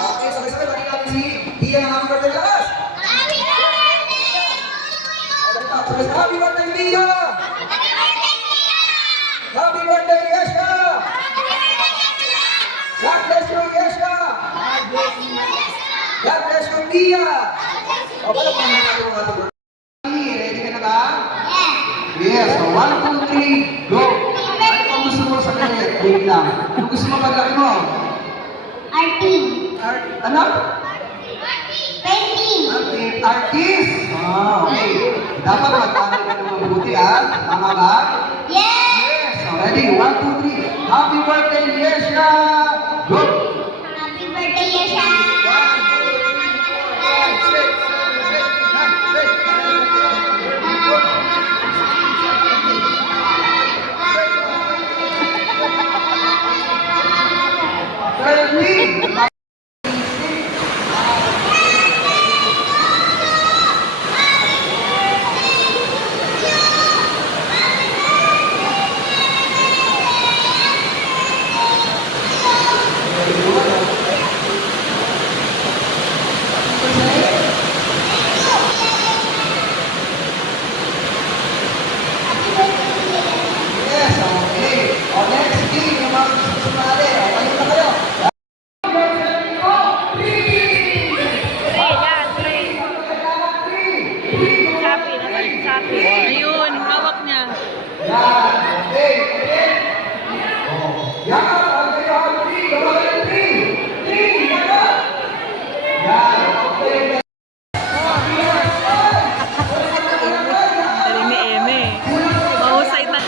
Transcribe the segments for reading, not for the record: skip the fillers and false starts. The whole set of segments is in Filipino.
Okay, sabay-sabay. Pati natin si Dia ng happy birthday lakas. Happy birthday! Sabay-sabay. Happy birthday, Dia! Happy birthday, Yesha! God bless you, Yesha! God bless you, Dia! O, paano pa naman natin ang happy birthday? Ready ka na ba? Yes. So, 1, 2, 3, go! Ano pang gusto mo sa kanya? Wait lang. Ano gusto mo paglaki mo? Ano? Artist! Okay. Dapat mag-aral ka ng mabuti, ha? Tama ba? Yes! So, ready? 1, 2, 3. Happy birthday, Yesha! Go! 1, 2, 3, 4, 5, 6, 7, 8, 9, 10, 11, 12, 13. Yes, okay. O, next game, yung mga gusto sumali. O, kayo na kayo. Ayun, hawak niya. Yan, okay. O, yan, okay, okay. Gawa kayo, 3. Yan, okay. Galing ni Eme. Mahusay na.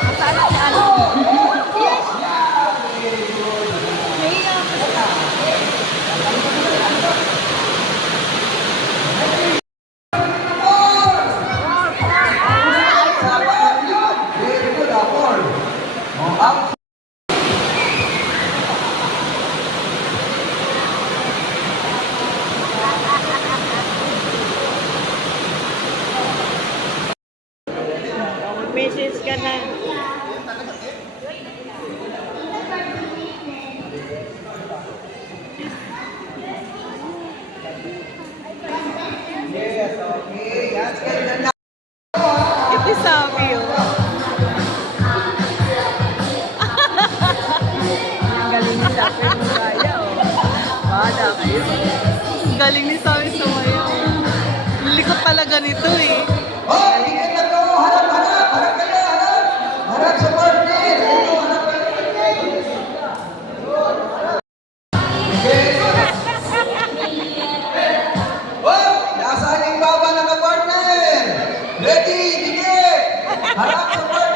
Masala si Ano. Very good, Apol. O, up. Message ka na. Yes, okay. Yan, sige na. Ito sabi yun. Ang galing ni Sabi mo kaya, oh. Bada kayo. Ang galing ni Sabi sumaya, oh. Likot talaga nito, eh. Oh, tingin na to. Harap, harap. Harap kayo, harap. Harap sa partner. Ito, harap kayo. Okay. Oh, nasaan yung baba ng partner? Ready, tingin. Harap sa partner.